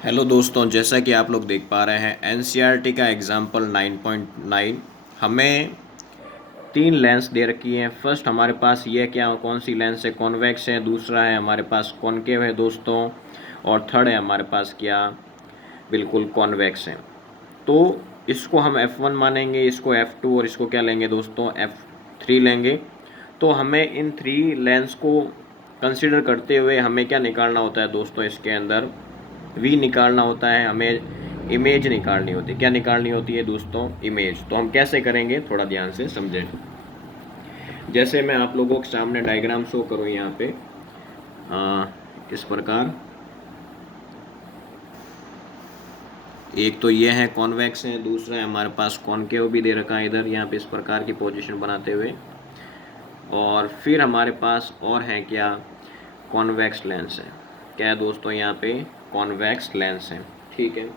Hello दोस्तों, जैसा कि आप लोग देख पा रहे हैं एनसीईआरटी का एग्जाम्पल 9.9 हमें तीन लेंस दे रखी है। फर्स्ट हमारे पास ये क्या कौन सी लेंस है, कॉन्वेक्स है। दूसरा है हमारे पास कॉनकेव है दोस्तों। और थर्ड है हमारे पास क्या, बिल्कुल कॉन्वेक्स है। तो इसको हम F1 मानेंगे, इसको F2 और इसको क्या लेंगे दोस्तों, F3 लेंगे। तो हमें इन थ्री लेंस को कंसिडर करते हुए हमें क्या निकालना होता है दोस्तों, इसके अंदर V निकालना होता है। हमें इमेज निकालनी होती है। क्या निकालनी होती है दोस्तों, इमेज। तो हम कैसे करेंगे, थोड़ा ध्यान से समझें। जैसे मैं आप लोगों के सामने डायग्राम शो करूँ यहाँ पे इस प्रकार। एक तो ये है कॉन्वेक्स है, दूसरा है हमारे पास कॉनकेव भी दे रखा है इधर यहाँ पे इस प्रकार की पोजीशन बनाते हुए। और फिर हमारे पास और है क्या, कॉन्वेक्स लेंस है। क्या है दोस्तों, यहाँ पे कॉन्वेक्स लेंस है। ठीक है,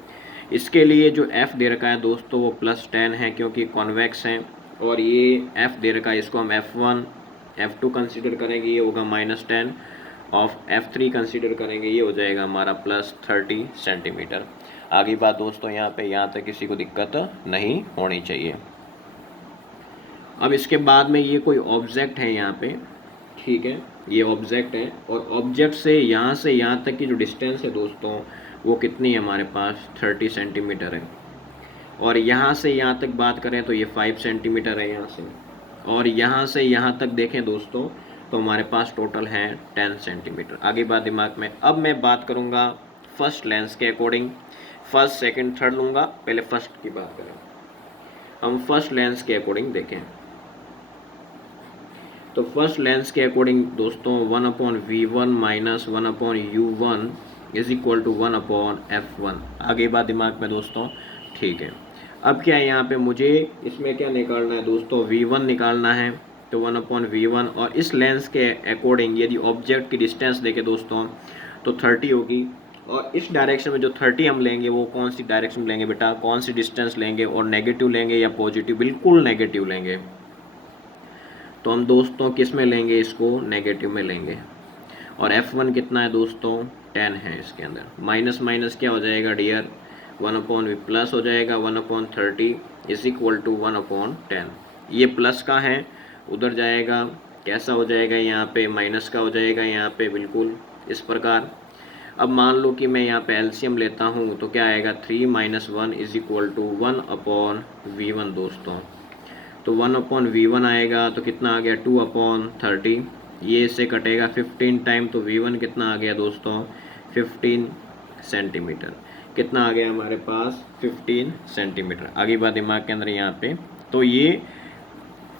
इसके लिए जो F दे रखा है दोस्तों वो +10 है क्योंकि कॉन्वेक्स है। और ये F दे रखा है, इसको हम F1 F2 कंसीडर करेंगे, ये होगा -10। ऑफ F3 कंसीडर करेंगे, ये हो जाएगा हमारा +30 सेंटीमीटर। आगे बात दोस्तों यहाँ पे, यहाँ तक किसी को दिक्कत नहीं होनी चाहिए। अब इसके बाद में ये कोई ऑब्जेक्ट है यहाँ पे, ठीक है, ये ऑब्जेक्ट है। और ऑब्जेक्ट से यहाँ तक की जो डिस्टेंस है दोस्तों वो कितनी है हमारे पास, 30 सेंटीमीटर है। और यहाँ से यहाँ तक बात करें तो ये 5 सेंटीमीटर है यहाँ से। और यहाँ से यहाँ तक देखें दोस्तों तो हमारे पास टोटल है 10 सेंटीमीटर। आगे बात दिमाग में। अब मैं बात करूँगा फर्स्ट लेंस के अकॉर्डिंग। फर्स्ट सेकंड थर्ड लूँगा, पहले फर्स्ट की बात करें। हम फर्स्ट लेंस के अकॉर्डिंग देखें तो फर्स्ट लेंस के अकॉर्डिंग दोस्तों 1/V1 minus 1/U1 is equal to 1/F1। आगे बात दिमाग में दोस्तों, ठीक है। अब क्या है यहाँ पे, मुझे इसमें क्या निकालना है दोस्तों, V1 निकालना है। तो 1/V1 और इस लेंस के अकॉर्डिंग यदि ऑब्जेक्ट की डिस्टेंस देखे दोस्तों तो 30 होगी। और इस डायरेक्शन में जो 30 हम लेंगे वो कौन सी डायरेक्शन लेंगे बेटा, कौन सी डिस्टेंस लेंगे, और नेगेटिव लेंगे या पॉजिटिव, बिल्कुल नेगेटिव लेंगे। तो हम दोस्तों किस में लेंगे, इसको नेगेटिव में लेंगे। और F1 कितना है दोस्तों, 10 है। इसके अंदर माइनस माइनस क्या हो जाएगा डियर, 1/V प्लस हो जाएगा 1/30 इज इक्वल टू 1/10। ये प्लस का है, उधर जाएगा कैसा हो जाएगा, यहाँ पे माइनस का हो जाएगा यहाँ पे, बिल्कुल इस प्रकार। अब मान लो कि मैं यहाँ पे एलसीएम लेता हूँ तो क्या आएगा, 3 - 1 इज इक्वल टू 1/V1 दोस्तों। तो 1/V1 आएगा तो कितना आ गया, 2/30। ये इससे कटेगा 15 टाइम, तो V1 कितना आ गया दोस्तों, 15 सेंटीमीटर। कितना आ गया हमारे पास, 15 सेंटीमीटर। आगे बात दिमाग के अंदर यहाँ पे। तो ये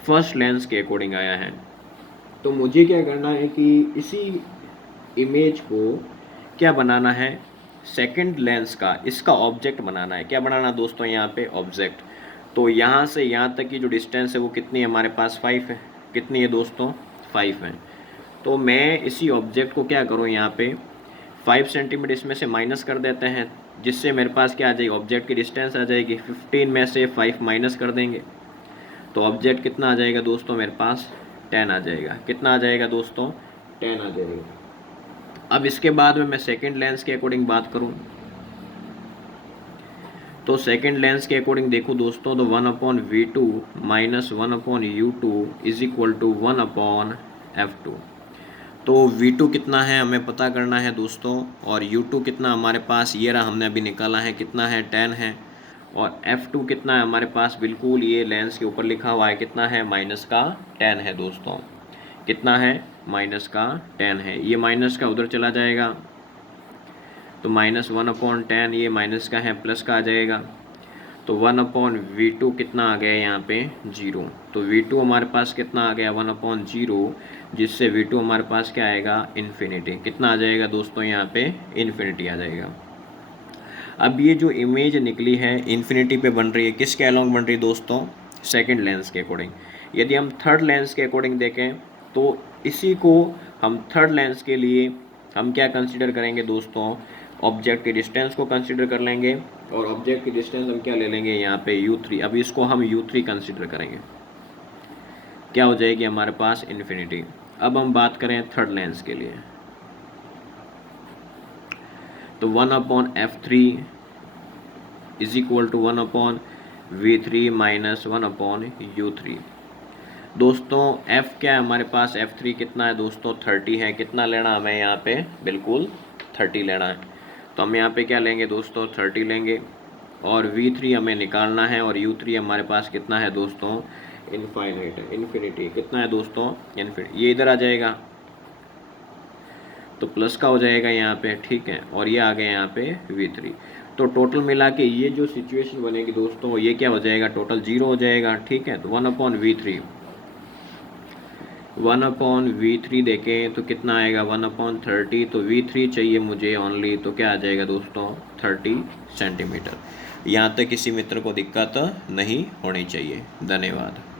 फर्स्ट लेंस के अकॉर्डिंग आया है। तो मुझे क्या करना है कि इसी इमेज को क्या बनाना है, सेकंड लेंस का इसका ऑब्जेक्ट बनाना है। क्या बनाना दोस्तों, यहाँ पे ऑब्जेक्ट। तो यहाँ से यहाँ तक की जो डिस्टेंस है वो कितनी है हमारे पास, 5 है। कितनी है दोस्तों, 5 है। तो मैं इसी ऑब्जेक्ट को क्या करूँ, यहाँ पे 5 सेंटीमीटर इसमें से माइनस कर देते हैं, जिससे मेरे पास क्या आ जाएगी, ऑब्जेक्ट की डिस्टेंस आ जाएगी। 15 में से 5 माइनस कर देंगे तो ऑब्जेक्ट कितना आ जाएगा दोस्तों, मेरे पास 10 आ जाएगा। कितना आ जाएगा दोस्तों, 10 आ जाएगा। अब इसके बाद में मैं सेकंड लेंस के अकॉर्डिंग बात करूं तो सेकंड लेंस के अकॉर्डिंग देखो दोस्तों, तो 1/V2 minus 1/U2 is equal to 1/F2। तो V2 कितना है हमें पता करना है दोस्तों, और U2 कितना हमारे पास, ये रहा हमने अभी निकाला है, कितना है, 10 है। और F2 कितना है हमारे पास, बिल्कुल ये लेंस के ऊपर लिखा हुआ है, कितना है, -10 है दोस्तों। कितना है, -10 है। ये माइनस का उधर चला जाएगा तो -1/10, ये माइनस का है प्लस का आ जाएगा। तो 1/V2 कितना आ गया यहाँ पे, 0। तो V2 हमारे पास कितना आ गया, 1/0, जिससे V2 हमारे पास क्या आएगा, इन्फिनिटी। कितना आ जाएगा दोस्तों, यहाँ पे इन्फिनिटी आ जाएगा। अब ये जो इमेज निकली है इन्फिनिटी पे बन रही है, किसके अलॉन्ग बन रही है दोस्तों, सेकंड लेंस के अकॉर्डिंग। यदि हम थर्ड लेंस के अकॉर्डिंग देखें तो इसी को हम थर्ड लेंस के लिए हम क्या कंसीडर करेंगे दोस्तों, ऑब्जेक्ट की डिस्टेंस को कंसीडर कर लेंगे। और ऑब्जेक्ट की डिस्टेंस हम क्या ले लेंगे यहाँ पे, U3। अब इसको हम U3 कंसीडर करेंगे, क्या हो जाएगी हमारे पास, इन्फिनिटी। अब हम बात करें थर्ड लेंस के लिए तो 1/f3 is equal to 1/v3 minus 1/u3। दोस्तों f क्या है हमारे पास, f3 कितना है दोस्तों 30 है। कितना लेना हमें यहाँ पे, बिल्कुल 30 लेना है। तो हम यहाँ पे क्या लेंगे दोस्तों 30 लेंगे, और v3 हमें निकालना है, और u3 हमारे पास कितना है दोस्तों इनफाइनाइट है, इन्फिनिटी। कितना है दोस्तों इन्फिनिटी। ये इधर आ जाएगा तो प्लस का हो जाएगा यहाँ पे, ठीक है, और ये आ गया यहाँ पे v3। तो टोटल मिला के ये जो सिचुएशन बनेगी दोस्तों, ये क्या हो जाएगा, टोटल 0 हो जाएगा, ठीक है। तो 1/v3 देखें तो कितना आएगा 1/30। तो v3 चाहिए मुझे ओनली, तो क्या आ जाएगा दोस्तों 30 सेंटीमीटर। यहाँ तक किसी मित्र को दिक्कत नहीं होनी चाहिए। धन्यवाद।